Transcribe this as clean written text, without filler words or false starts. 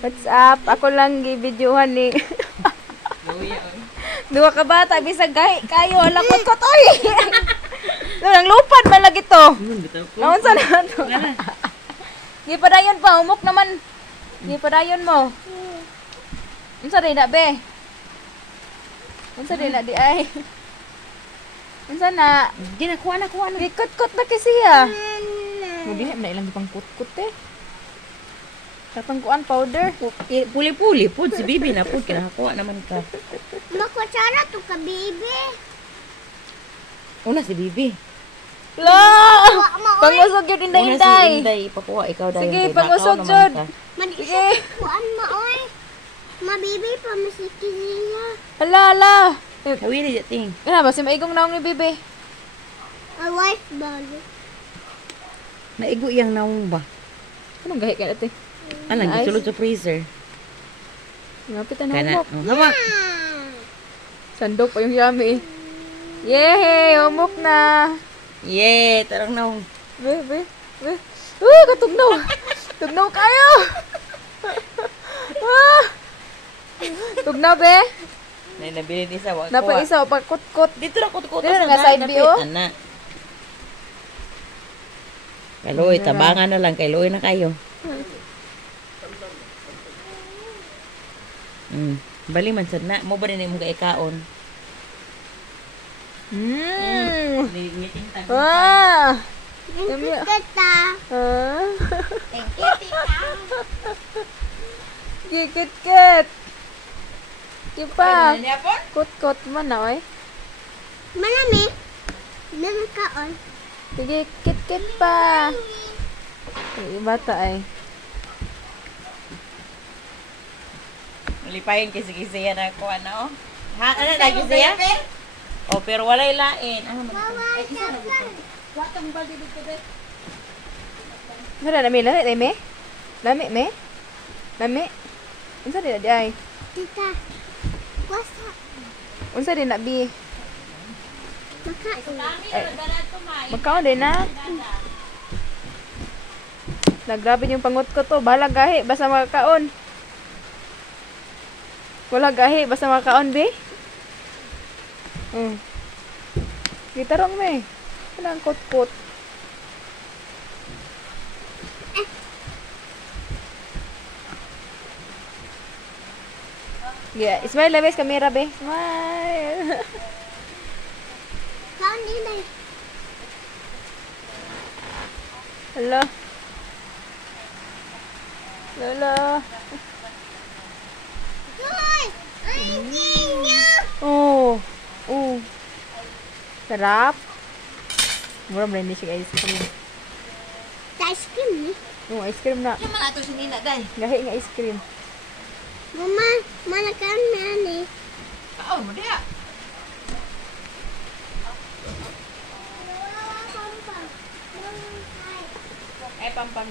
What's up? Ako lang gi-videohan ni. Dua ka bata bisag kayo lakot ko toy. Nang lupad man lagi to. Naunsa na to? Gi padayon pa umok naman. Gi padayon mo. Unsa rin na be? Unsa rin na di ay? Unsa na? Di na kuha na. Gikot-kot na kasi ah. Mo diha na ilang gipang kut-kut eh. Katong kuan powder. Puli-puli pud si Bibi na pud kinakuha naman ka. Makutsara to ka, baby. Una si Bibi. La! Wa mo, oy. Pangusog yun Una si inday-inday. Inday pakuha ikaw dahil. Sige, pangusog jud. Sige. Kuan mo, oy. Ma, baby, pamasiki niya. Hala. Hawili ya ting. Ano ba si maigong naong ni Bibi? A wife balo. Naigo iyang naong ba? Anong gahi ka ate? Anang Nice. gisulod sa freezer. Ngapit na Kana. humok. Hawa. Sandok pa yung yummy. Yehey! Humok na! Yeah, tarang naong. Be. Katugnaw! Tugnaw kayo! Ah! Tugnaw, be! Nay nabili ni sa wa. Napa isa, pagkut-kut. Dito ra kot-kot Dito nga side view. Ana. Kaloy, tabangan na lang kay Loy na kayo. Bali man sad na mo ba ni imong gaikaon? Ah! Thank you, tita. Ah! Thank you, tita. Kikit-kit! Kipa! Kut-kut man na, oy. Manami. Meron ka, oy. Sige, kit-kit pa! Ay, bata ay. Malipayon kasi siya na ko ano. Ha, ano lagi siya? Oh, pero walay lain. Ano man? Ano na, lami, me? Lami, me? Lami? Unsa din na di ay? Tita. Wasa. Unsa din na, bi? Makain. Magkaon din na? Nagrabe yung pangot ko to. Bahala gahi, basta makakaon. Wala gahi, basta makakaon, be? Gitarong, me. Ano ang kot-kot? Yeah, smile na, bes. Kamera, be. Smile. Kaon din ay. Hello. Lolo. Hoy! Ay, niya. Oh. Sarap. Mura mo rin siya ice cream. Ice cream ni. Ice cream na. Man ato si Nina day. Gahi nga ice cream. Mama, mana kan ni. Kaon mo diha. Ay pampam